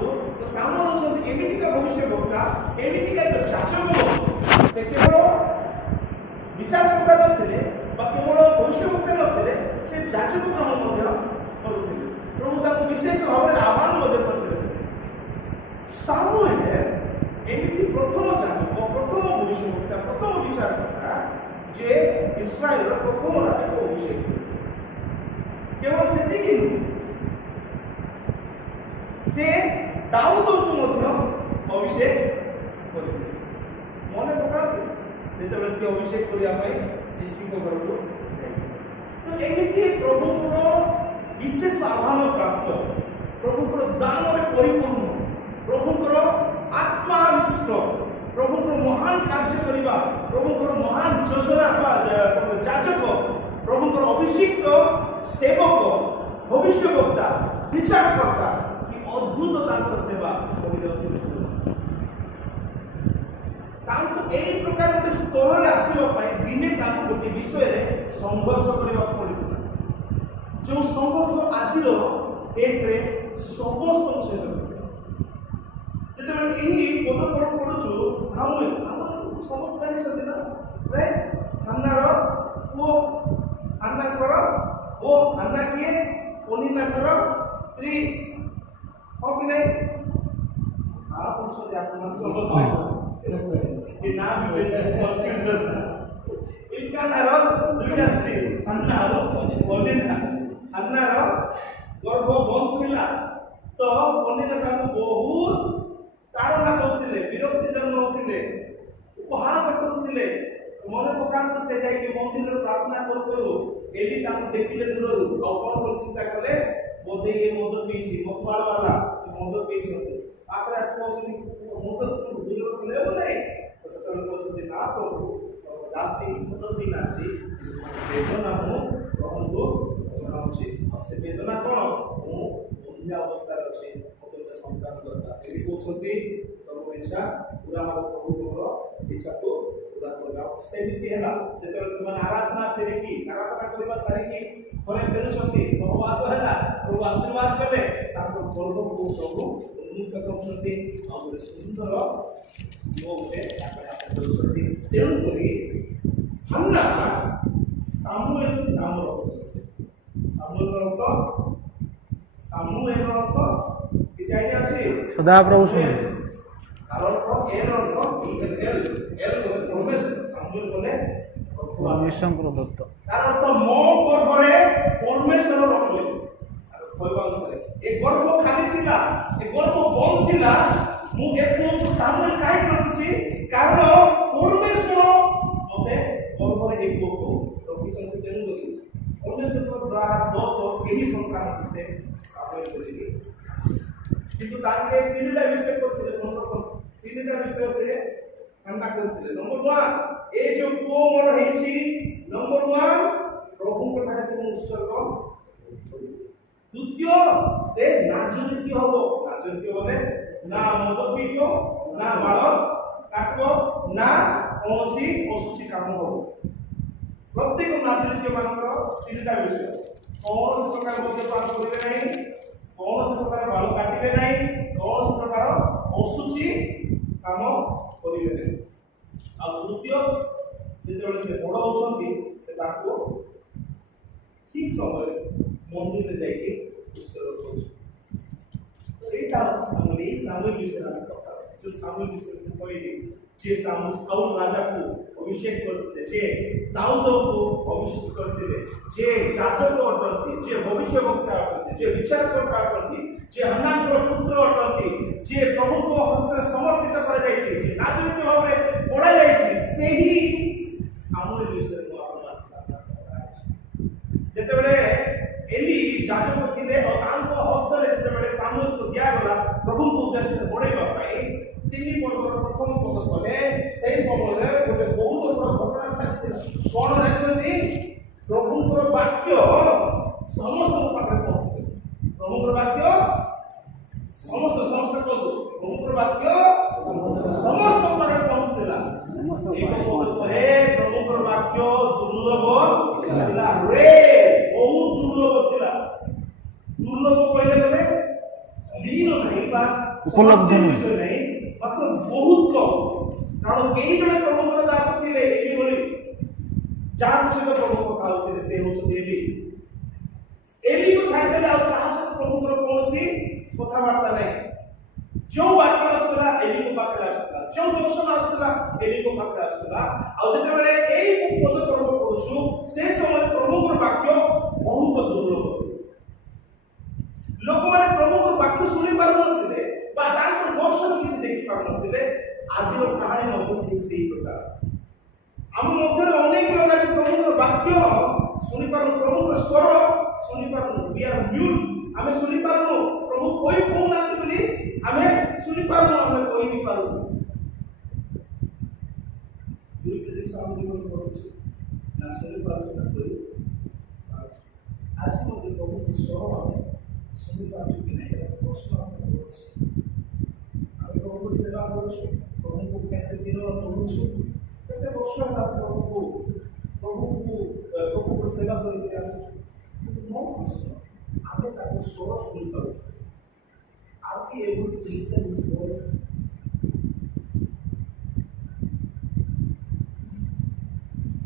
ଆସନ୍ତୁ ତ ସାମୁଏଲ ହେଉଛନ୍ତି ଏମିତିକା ଭବିଷ୍ୟବକ୍ତା, ଏମିତିକା ଏକ ଯାଜକ ସେ କେବଳ ବିଚାରକର୍ତ୍ତା ନଥିଲେ ବା କେବଳ ଭବିଷ୍ୟବକ୍ତା ନଥିଲେ, ସେ ଯାଜକ କାମ ମଧ୍ୟ କରୁଥିଲେ। ପ୍ରଭୁ ତାଙ୍କୁ ବିଶେଷ ଭାବରେ ଆହ୍ୱାନ ମଧ୍ୟ କରିଥିଲେ। ସାମୁଏଲ ଏମିତି ପ୍ରଥମ ଯାଜକ, ପ୍ରଥମ ଭବିଷ୍ୟବକ୍ତା, ପ୍ରଥମ ବିଚାରକର୍ତ୍ତା ଯେ ଇସ୍ରାଏଲର ପ୍ରଥମ ରାଜାକୁ ଅଭିଷେକ କଲେ। କେବଳ ସେତିକି ନୁହେଁ, ସେ ଦାଉଦଙ୍କୁ ମଧ୍ୟ ଅଭିଷେକ କରିଥିଲେ। ମନେ ପକାନ୍ତୁ ଯେତେବେଳେ ସେ ଅଭିଷେକ କରିବା ପାଇଁ ଯୀଶୁଙ୍କ ଘରକୁ ଯାଇଥିଲେ। ତ ଏମିତି ପ୍ରଭୁଙ୍କର ବିଶେଷ ଆହ୍ୱାନ ପ୍ରାପ୍ତ, ପ୍ରଭୁଙ୍କର ଦାନରେ ପରିପୂର୍ଣ୍ଣ, ପ୍ରଭୁଙ୍କର ଆତ୍ମାବିଷ୍ଟ, ପ୍ରଭୁଙ୍କର ମହାନ କାର୍ଯ୍ୟ କରିବା, ପ୍ରଭୁଙ୍କର ମହାନ ଯୋଜନା ବା ଯାଜକ, ପ୍ରଭୁଙ୍କର ଅଭିଷିକ୍ତ ସେବକ, ଭବିଷ୍ୟବକ୍ତା, ବିଚାରକର୍ତ୍ତା, କି ଅଦ୍ଭୁତ ତାଙ୍କର ସେବା କରିଯାଉଥିଲେ। ତାଙ୍କୁ ଏହି ପ୍ରକାର ଗୋଟେ ସ୍ତରରେ ଆସିବା ପାଇଁ ଦିନେ ତାଙ୍କୁ ଗୋଟେ ବିଷୟରେ ସଂଘର୍ଷ କରିବାକୁ ପଡ଼ିଥିଲା, ଯେଉଁ ସଂଘର୍ଷ ଆଜିର ଡେଟ୍ରେ ସମସ୍ତଙ୍କ ସହିତ। ଯେତେବେଳେ ଏହି ପଦ ପଢୁଛୁ ସାମୁଏଲ ସମସ୍ତେ ଜାଣିଛନ୍ତି ନା, ହାନ୍ନାର ପୁଅ, ହାନ୍ନାଙ୍କର ପୁଅ, ହାନ୍ନା କିଏ? ପନିନାଙ୍କର ସ୍ତ୍ରୀ, ହଁ କି ନାହିଁ? ପଢୁଛନ୍ତି ଆପଣ ସମସ୍ତେ। ଇଲକାନାର ଦୁଇଟା ସ୍ତ୍ରୀ, ହାନ୍ନା ଆଉ ପନିନା। ହାନ୍ନାର ଗର୍ଭ ବନ୍ଦ ଥିଲା, ତ ପନିନା ତାଙ୍କୁ ବହୁତ ତାଡ଼ନା ଦଉଥିଲେ, ବିରକ୍ତି ଜନ୍ମାଉଥିଲେ, ଉପହାସ କରୁଥିଲେ। ମନେ ପକାନ୍ତୁ, ସେ ଯାଇକି ମନ୍ଦିରରେ ପ୍ରାର୍ଥନା କରୁ କରୁ ଏଲି ତାଙ୍କୁ ଦେଖିଲେ ଦୂରରୁ, ଆଉ କଣ କରି ଚିନ୍ତା କଲେ, ବୋଧେ ଏ ମଦ ପିଇଛି, ମଦବାଳ ବାଲା ମଦ ପିଇଛି, ପାଖରେ ଆସି କହୁଛନ୍ତି ମଦ ଦୂରରେ ପିଲେବ ନାହିଁ। ତ ସେତେବେଳେ କହୁଛନ୍ତି ନା ପ୍ରଭୁ, ଦାସୀ ମଦ ପିଇନାହାନ୍ତି, ବେଦନା ମୁଁ ପ୍ରଭୁଙ୍କୁ ଜଣାଉଛି। ଆଉ ସେ ବେଦନା କଣ? ମୁଁ ବନ୍ଧ୍ୟା ଅବସ୍ଥାରେ ଅଛି, ମୋତେ ସନ୍ତାନ ଦରକାର। ଏଠି କହୁଛନ୍ତି ତମ ଇଚ୍ଛା ପୁରା ହବ, ପ୍ରଭୁଙ୍କର ଇଚ୍ଛାକୁ ପୁରା କରିବା। ସେମିତି ହେଲା ଯେତେବେଳେ ସେମାନେ ଆରାଧନା କରିବା ସାରିକି ଘରେ ଫେରୁଛନ୍ତି, ସହବାସ ହେଲା, ପ୍ରଭୁ ଆଶୀର୍ବାଦ କଲେ, ତାଙ୍କ ଗର୍ଭକୁ ପ୍ରଭୁ ଉନ୍ମୁକ୍ତ କରୁଛନ୍ତି, ଆଉ ଗୋଟେ ସୁନ୍ଦର ଜୀବ ଗୋଟେ କରୁଛନ୍ତି। ତେଣୁକରି ହାନ୍ନା ସାମୁଏଲ ନାମ ରଖୁଛନ୍ତି। ସାମୁଏଲର ଅର୍ଥ କିଛି ଆଇଡିଆ ଅଛି? ସଦାପ୍ରଭୁ ଶୁଣେ। ତାର ଅର୍ଥ ଏଲ ଅର୍ଥ ଏଲ ବୋଲେ ପରମେଶ୍ୱର, ସାମୁଏଲ ବୋଲେ ପରମେଶ୍ୱରଙ୍କର ଦତ୍ତ। ତାର ଅର୍ଥ ମୋ ଗର୍ଭରେ ପରମେଶ୍ୱର ରଖିଲେ। କହିବା ଅନୁସାରେ ଏ ଗର୍ଭ ଖାଲି ଥିଲା, ଏ ଗର୍ଭ ବନ୍ଦ ଥିଲା। ମୁଁ ଏ ପୁଅକୁ ସାମୁଏଲ କାହିଁକି ରଖୁଛି? କାରଣ ପରମେଶ୍ୱର ମୋତେ ଗର୍ଭରେ ଏ ପୁଅକୁ ରଖିଛନ୍ତି। ତେଣୁକରି ପରମେଶ୍ୱରଙ୍କ ଦ୍ୱାରା ଦତ୍ତ ଏହି ସନ୍ତାନକୁ ସେ ସାମୁଏଲ କରିଥିଲେ। କିନ୍ତୁ ତାଙ୍କେ ତିନିଟା ବିଷୟ କରିଥିଲେ, ତିନିଟା ବିଷୟ ସେ କାମନା କରିଥିଲେ। ନମ୍ବର 1, ଏ ଯୋଉ ପୁଅ ମୋର ହେଇଛି, ନମ୍ବର 1 ପ୍ରଭୁଙ୍କ ଠାରେ ସେ ଉତ୍ସର୍ଗ। ଦ୍ୱିତୀୟ, ସେ ନାଚନୃତ୍ୟ ହବ। ନାଚନୃତ୍ୟ ବୋଲେ ନା ମଦ ପିଇବ, ନା ବାଳ କାଟିବ, ନା କୌଣସି ଅଶୁଚି କାମ ହବ। ପ୍ରତ୍ୟେକ ନାଚନୃତ୍ୟ ମାନଙ୍କର ତିନିଟା ବିଷୟ। କୌଣସି ପ୍ରକାର ମଦ୍ୟପାନ କରିବେ ନାହିଁ, କୌଣସି ପ୍ରକାର ବାଳ କାଟିବେ ନାହିଁ, କୌଣସି ପ୍ରକାର ଅଶୁଚି କାମ କରିବେ ନାହିଁ। ଆଉ ତୃତୀୟ, ଯେତେବେଳେ ସେ ବଡ଼ ହେଉଛନ୍ତି, ସେ ତାକୁ ଠିକ ସମୟରେ ମନ୍ଦିରରେ ଯାଇକି ଉତ୍ସର୍ଗ କରୁଛନ୍ତି। এইটা হচ্ছে সামুଏଲ। এই সামুଏল ବିଷୟରେ ଆମେ କଥା ହେବା। ଯେଉଁ ସାମୁଏଲ ବିଷୟରେ ମୁଁ କହିଲି, ଯେ ସାଉଲ ରାଜାକୁ ଅଭିଷେକ କରିଥିଲେ, ଯେ ଦାଉଦଙ୍କୁ ଅଭିଷେକ କରିଥିଲେ, ଯେ ଯାଜକ ଅଟନ୍ତି, ଯେ ଭବିଷ୍ୟବକ୍ତା ଅଟନ୍ତି, ଯେ ବିଚାରକର୍ତ୍ତା ଅଟନ୍ତି, ଯେ ହାନ୍ନାଙ୍କର ପୁତ୍ର ଅଟନ୍ତି, ଯେ ପ୍ରଭୁଙ୍କ ହସ୍ତରେ ସମର୍ପିତ କରାଯାଇଛି, ଯେ ନାଜରିତ ଭାବରେ ପଢ଼ାଯାଇଛି, ସେହି ସାମୁଏଲ ବିଷୟରେ ମୁଁ ଆପଣଙ୍କ ସାମ୍ନାରେ କଥା ହେଉଛି। ଯେତେବେଳେ ଏଲି ଯାଜକ ଥିଲେ ଆଉ ତାଙ୍କ ହସ୍ତରେ ଯେତେବେଳେ ସାମୁଏଲକୁ ଦିଆଗଲା ପ୍ରଭୁଙ୍କ ଉଦ୍ଦେଶ୍ୟରେ ବଢ଼େଇବା ପାଇଁ, 3 ପର୍ବର ପ୍ରଥମ ପଦ କଲେ, ସେହି ସମୟରେ ଗୋଟେ ବହୁତ ବଡ଼ ଘଟଣା ଚାଲିଥିଲା। କଣ ଜାଣିଛନ୍ତି? ପ୍ରଭୁଙ୍କର ବାକ୍ୟ ସମସ୍ତଙ୍କ ପାଖରେ ପହଞ୍ଚିଥିଲା। ପ୍ରଭୁଙ୍କର ବାକ୍ୟ ସମସ୍ତେ କୁହନ୍ତୁ, ପ୍ରଭୁଙ୍କର ବାକ୍ୟ ସମସ୍ତଙ୍କ ପାଖରେ ପହଞ୍ଚୁଥିଲା। ଏକ ପଦ ପରେ ପ୍ରଭୁଙ୍କର ବାକ୍ୟ ଦୁର୍ଲଭ ଥିଲା, ବହୁତ ଦୁର୍ଲଭ ଥିଲା। ଦୁର୍ଲଭ କହିଲେ ଗଲେ ଲିନ नहीं बा उपलब्ध नहीं। विषय नहीं मात्र बहुत कम कारण कई जन प्रभु दास थे एली बोली जहाँ सहित प्रभु कथा होते से होती एली को छाड़देले आ सहित प्रभु कौन कथबार्ता नहीं जो वाक्य आसला एली को पाखे आसला जो दर्शन आसला एली को पाखे आसला आते यही पद कर्म पढ़ुछु से समय प्रभु वाक्य बहुत दुर्लभ लोक मैंने प्रभु वाक्य शुणी पार दर्शन किसी देखी पार आज कहानी ठीक से ही प्रकार आम मध्य अनेक लोग आज प्रभु वाक्य शुणी पार प्रभु स्वर शुणी पार वी आर म्यूट आम शुणी पार प्रभु कोई कहना बोली आम शुणी पार आम कही भी पार ना शुणी पार आज प्रभु स्वर आम शुणी पार कि नहीं प्रश्न प्रभु सेवा करुछु प्रभु को केते दिन पढुछु केते वर्ष होला प्रभु को सेवा करके आसुछु नो प्रश्न आमे ताको स्वर सुनि पारुछु आर be able to listen his voice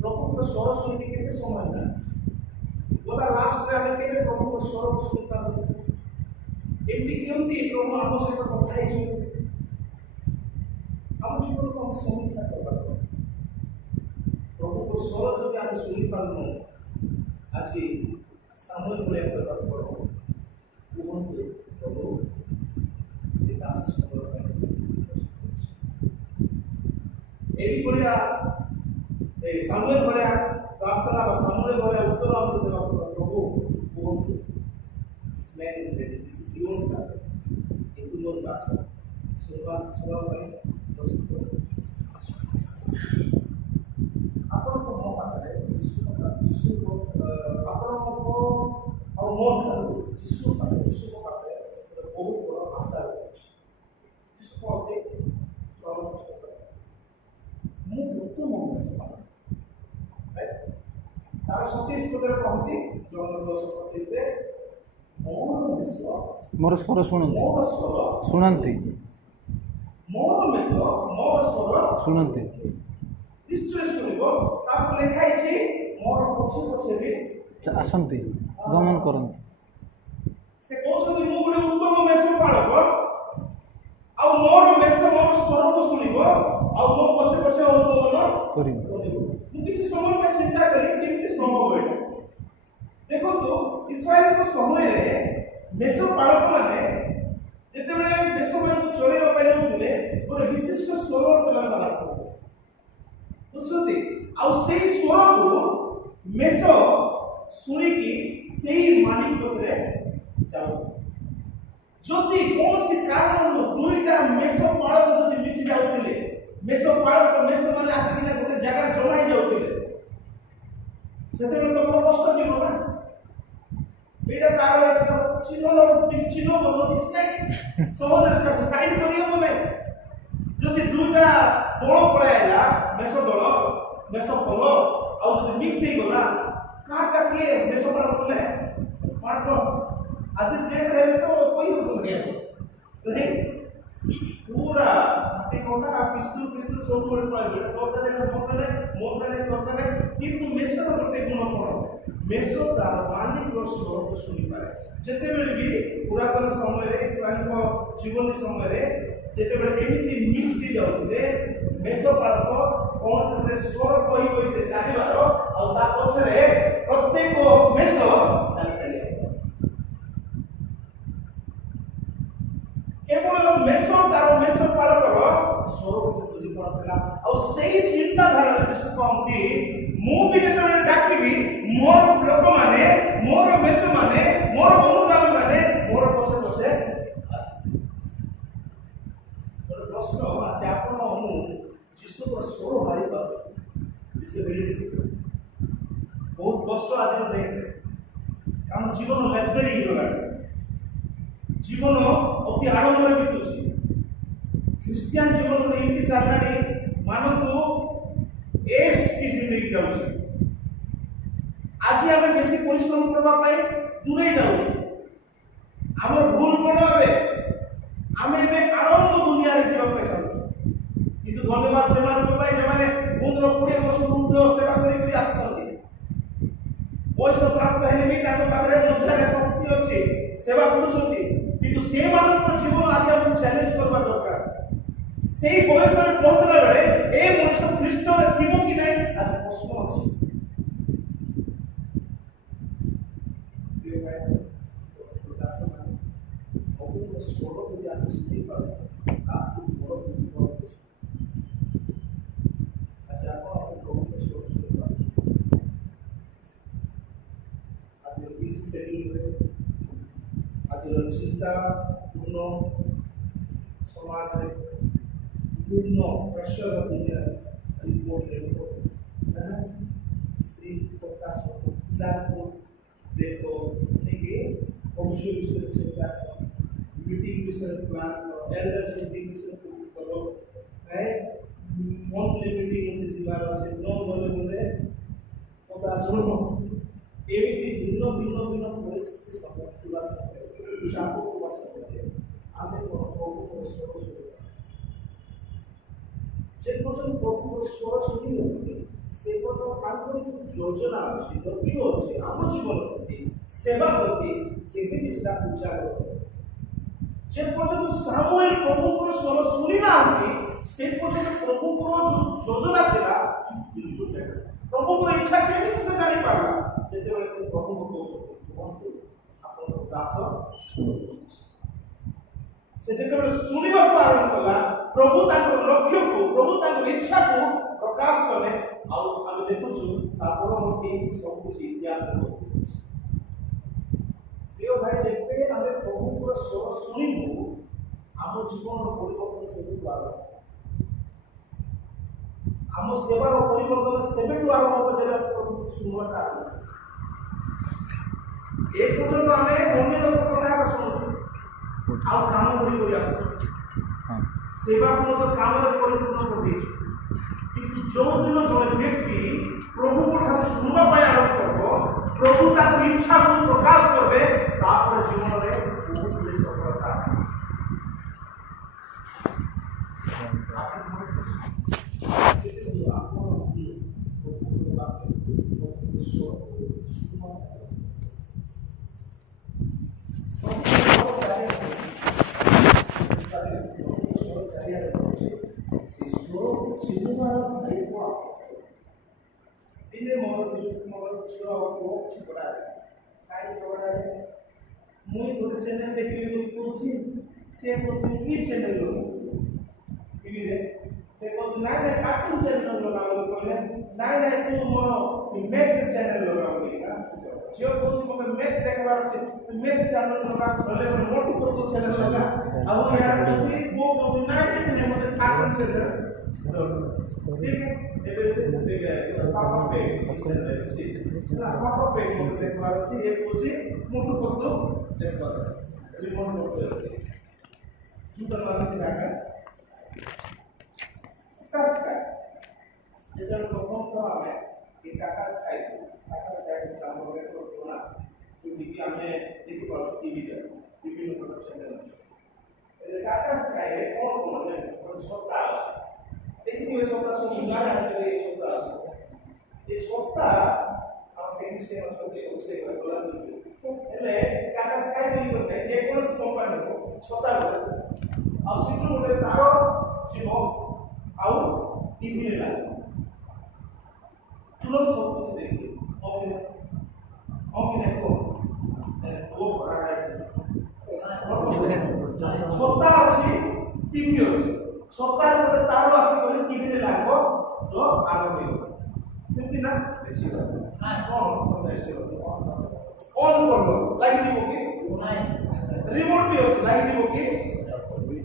प्रभु को स्वर सुनि केते समय ना गोला लास्ट रे आमे केबे प्रभु को स्वर सुनि पारु एमती केमती प्रभु आम सहित कथा हेछु आम जीवन को हम समीक्षा करवा प्रभु को स्वर जब आम शुणी पार्न आज सामूहिक भले करवा पड़ो कहते प्रभु दास सामूहिक भलिया प्रार्थना सामूहिक भलिया उत्तर आमको देवा प्रभु कहते this man is ready this is your son in your दास सुनवा आपण को मो पाखरे यीशु को आपण को और मो ठारू यीशु को पाखरे बहुत बड़ा आशा है यीशु को आते चलो मु बहुत मन से पाना राइट तार 27 को कहती जन 10:27 रे मोर स्वर शुणन्ति मोर स्वर शुणन्ति निश्चय शुणिबो ताको लेखाइ छी मोर पछे भी आसन्ति गमन करन्ति से कहछन्ति मु गुडे उत्तम मेष पालक आ मोर स्वर को शुणिबो आ मो पछे अनुगमन करिबो मु किछि समय पे चिंता करी केमिति संभव होय देखो तो इस्राएल को समय रे मेष पालक माने जेतेबेले मेष मान को चोरेबा पाइ नउथिले गोटे विशिष्ट स्वर से बाहर करते बुझछथि आ सेही स्वर को मेष सुनी की सेही मालिक पछरे जाउ जदि कोनसी कारण दुईटा मेष पालक जदि मिसि जाउथिले मेष पालक मेष माने आसिकिना गोटे जगह जमाई जाउथिले सेतेबेले तो बड़ कष्ट जीवन ना एटा तार चिन्ह बोलो किछि नै सहज सेटा साइड करियो बोले जदि दुईटा दल पळाइला मेष दल मेष फल आ जदि मिक्स हे गला काटा के मेष पर बोले पार्टनर आज डेट हेले तो कोई हो गया नहीं पूरा हाथी कोटा पिस्तूल सब पड़ पड़े बेटा तोरने किंतु मेष गोटे गुण कोन मेष तार मालिक स्वर को शुणी पारे जेते बेले भी पुरातन समय रे इस्राएल को जीवन समय रे जेते बेले एमिति मिक्स ही जाउते मेष पालक कोन से स्वर कहि होई से चालिबार आ ता पछरे प्रत्येक मेष चाली केवल मेष तार मेष पालकर स्वर से बुझी पड़तला आ सेही चिंता धारा जिसु कहती मु भी जेते डाकिबी मोर लोक माने मोर मेष माने मोर अनुगामी माने मोर पछे प्रश्न आज आपण मु जिसु को स्वर हारी पाछ इट्स वेरी डिफिकल्ट बहुत कष्ट आज देख कारण जीवन लग्जरी हो गला जीवन अति आडंबर बीतुछि ख्रिस्टियन जीवन को एमती चलनाडी मानकु एस की जिंदगी जाउछि आज आमे बेसी परिश्रम करबा पाए दूरे जाउछि हमर भूल कोन होबे ଆମେ ଏବେ ଆରମ୍ଭ ଦୁନିଆରେ ଯିବା ପାଇଁ ଚାହୁଁଛୁ କିନ୍ତୁ ଧନ୍ୟବାଦ ସେମାନଙ୍କ ପାଇଁ ଯେଉଁମାନେ 15-20 ବର୍ଷ ଉର୍ଦ୍ଧ୍ୱ ସେବା କରି କରି ଆସିଛନ୍ତି। ବୟସ ପ୍ରାପ୍ତ ହେଲେ ବି ତାଙ୍କ ପାଖରେ ମଝିରେ ଶକ୍ତି ଅଛି, ସେବା କରୁଛନ୍ତି, କିନ୍ତୁ ସେମାନଙ୍କର ଜୀବନ ଆଜି ଆମକୁ ଚ୍ୟାଲେଞ୍ଜ କରିବା ଦରକାର। ସେଇ ବୟସରେ ପହଞ୍ଚିଲା ବେଳେ ଏ ମଣିଷ ଖ୍ରୀଷ୍ଟରେ ଥିବ କି ନାହିଁ ଆଜି ପ୍ରଶ୍ନ ଅଛି। ସ୍ୱର ଯଦି ଆମେ ଶୁଣିପାରୁ ତାକୁ ବଡ଼ ବିପଦ ଅଛି। ଆଜି ଆପଣ ପ୍ରଭୁଙ୍କ ସ୍ୱର ଶୁଣିପାରୁଛନ୍ତି। ଆଜିର ବିଜି ସେଡ୍ୟୁଲରେ, ଆଜିର ଚିନ୍ତାପୂର୍ଣ୍ଣ ସମାଜରେ, ବିଭିନ୍ନ ପ୍ରେସର ଦୁନିଆରେ ସ୍ତ୍ରୀ ପ୍ରକାଶ ପିଲାକୁ ଦେଖ ନେଇକି ଭବିଷ୍ୟ ବିଷୟରେ ଚିନ୍ତା କର, मीटिंग विषय प्लान करो, एल्डर्स मीटिंग विषय करो, मंथली मीटिंग से जीवार আছে नो बोले बोले কথা শুনো। এমিতি ভিন্ন ভিন্ন ভিন্ন পরিস্থিতি সম্মুখীন হতে চাপক বসতে আমি প্রভুর স্বর শুনি। যে পর্যন্ত প্রভুর স্বর শুনিব সে পর্যন্ত তাଙ୍କର ଯେଉଁ ଯୋଜନା ଅଛି, ଲକ୍ଷ୍ୟ ଅଛି ଆମ ଜୀବନ ପ୍ରତି, ସେବା ପ୍ରତି କେବେ ବି ସେଟା ଉଜାଗର ହେବ। যে পর্যন্ত সামুয়েল প্রভুଙ୍କର ସ୍ୱର ଶୁଣି ନାହାନ୍ତି ସେ ପର୍ଯ୍ୟନ୍ତ ପ୍ରଭୁଙ୍କର ଯେଉଁ ଯୋଜନା ଥିଲା ପ୍ରଭୁଙ୍କର ଇଚ୍ଛା କେମିତି ସେ ଜାଣିପାରିଲା? ଯେତେବେଳେ ସେ ପ୍ରଭୁଙ୍କୁ କହୁଛନ୍ତି କୁହନ୍ତୁ ଆପଣଙ୍କ ଦାସ ସେ ଯେତେବେଳେ ଶୁଣିବାକୁ ଆରମ୍ଭ କଲା, ପ୍ରଭୁ ତାଙ୍କର ଲକ୍ଷ୍ୟକୁ, ପ୍ରଭୁ ତାଙ୍କର ଇଚ୍ଛାକୁ ପ୍ରକାଶ କଲେ। ଆଉ ଆମେ ଦେଖୁଛୁ ତା ପରବର୍ତ୍ତୀ ସବୁ କିଛି ଇତିହାସରେ ଘଟୁଛି। প্রিয় ভাই, যেবে আমি প্রভুর স্বর শুনিব ଆମ ଜୀବନର ପରିବର୍ତ୍ତନ ସେବେଠୁ ଆରମ୍ଭ। ଆମ ସେବାର ପରିବର୍ତ୍ତନ ସେବେଠୁ ଆରମ୍ଭ ହେବ ଯେବେ ପ୍ରଭୁ ଶୁଣିବାଟା ଆରମ୍ଭ। ଏ ପର୍ଯ୍ୟନ୍ତ ଆମେ ଅନ୍ୟ ଲୋକ କଥା ଶୁଣୁଛୁ ଆଉ କାମ କରି କରି ଆସୁଛୁ, ସେବାକୁ ମଧ୍ୟ କାମରେ ପରିପୂର୍ଣ୍ଣ କରିଦେଇଛୁ। କିନ୍ତୁ ଯେଉଁଦିନ ଜଣେ ବ୍ୟକ୍ତି ପ୍ରଭୁଙ୍କ ଠାରୁ ଶୁଣିବା ପାଇଁ ଆରମ୍ଭ କରିବ, ପ୍ରଭୁ ତାଙ୍କର ଇଚ୍ଛାକୁ ପ୍ରକାଶ କରିବେ, ତାପରେ ଜୀବନରେ ବହୁତ ଗୁଡ଼ିଏ ସଫଳତା। ଦିନେ ମୋର ଝିଅ ପୁଅ ଝଗଡ଼ା କାହିଁକି ଝଗଡ଼ା ମୁଇଁ ଗୋଟେ ଚ୍ୟାନେଲ ଦେଖିବି ବୋଲି କହୁଛି, ସେ କହୁଛି କି ଚ୍ୟାନେଲ ଟିଭିରେ, ସେ କହୁଛି ନାଇଁ ନାଇଁ କାର୍ଟୁନ ଚ୍ୟାନେଲ ଲଗା ବୋଲି କହିଲେ, ନାଇଁ ନାଇଁ ତୁ ମୋର ମ୍ୟାଥ୍ ଚ୍ୟାନେଲ ଲଗା ବୋଲି। ଝିଅ କହୁଛି ମୋତେ ମ୍ୟାଥ୍ ଦେଖିବାର ଅଛି, ତୁ ମ୍ୟାଥ୍ ଚ୍ୟାନେଲ ଲଗା, ନହେଲେ ମୋଟୁ ପତଲୁ ଚ୍ୟାନେଲ ଲଗା। ଆଉ ଏହା କହୁଛି ପୁଅ କହୁଛି ନାଇଁ ନାଇଁ ମୋତେ କାର୍ଟୁନ ଚ୍ୟାନେଲ। ठीक है, ଏବେ ପାପା ପେଗ ଚ୍ୟାନେଲ ଅଛି, ପାପା ପେଗ ମୋତେ ଦେଖିବାର ଅଛି। ଏ କହୁଛି ମୋଟୁ ପତଲୁ ଦେଖିବାର ଅଛି, ରିମୋଟ କଣ୍ଟ୍ରୋଲ ଅଛି। ଯୋଉଟା ଲାଗୁଛି କାକା टाटा स्काई, ଯେତେବେଳେ ପ୍ରଥମ ଥର ଆମେ ଏ टाटा स्काई ଆମ ଘରେ ପୁରୁଣା ଯୋଉଠିକି ଆମେ ଦେଖିପାରୁଛୁ ଟିଭିରେ ବିଭିନ୍ନ ପ୍ରକାର ଚ୍ୟାନେଲ ଅଛି। टाटा ସ୍କାଇରେ କ'ଣ ଗୋଟେ ଛତା ଅଛି, ଦେଖିଥିବେ ଛତା ସବୁ ଗାଁରେ ଆଜିକାଲି ଏ ଛତା ଅଛି। ଏ ଛତା ଆମ ଟେକ୍ନିସିଆନ ଅଛନ୍ତି ରୋଷେଇ ଘରେ ଗଲାବେଳେ ହେଲେ टाटा ସ୍କାଇ ବୋଲି କରିଥାଏ ଯେକୌଣସି କମ୍ପାନୀର ଛତା ଗୋଟେ ଆଉ ସେଥିରୁ ଗୋଟେ ତାର ଯିବ ଆଉ टीवी ले लाओ तुरंत सब कुछ देखिए। और देखो वो बड़ा है छोटा अच्छी टीवी अच्छी छोटा गोटे तार आसी गले टीवी ले लागो तो आगो हो सेमती ना रिसीवर कौन रिसीवर ऑन कर लो लागी जीवो की रिमोट भी अच्छी लागी जीवो की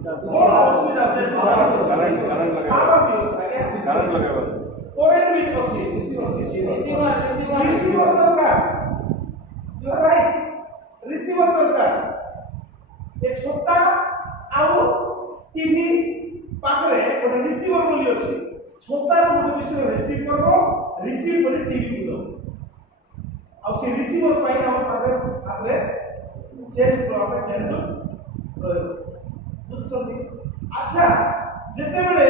कौन असुविधा है करंट लगाबो करेंट भी अछि रिसीवर दरकार यू आर राइट रिसीवर दरकार एक छोटा आउ टीवी पाखरे गोटे रिसीवर बोली अछि छोटा गोटे विषय रिसीव करबो रिसीव କରି टीवी को दो आ से रिसीवर पाई हम पाखरे चेंज करबा चैनल ବୁଝୁଛନ୍ତି? ଆଚ୍ଛା, ଯେତେବେଳେ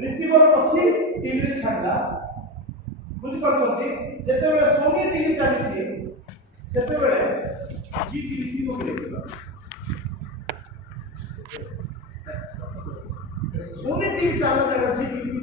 ରିସିଭର ଅଛି ଟିଭିରେ ଛାଡ଼ିଲା, ବୁଝିପାରୁଛନ୍ତି? ଯେତେବେଳେ ସୋନି ଟିଭି ଚାଲିଛି ସେତେବେଳେ ଜି ଟିଭି ଥିବ କି ଦେଖିବା? सोनी टीवी चालना जाएगा जी टीवी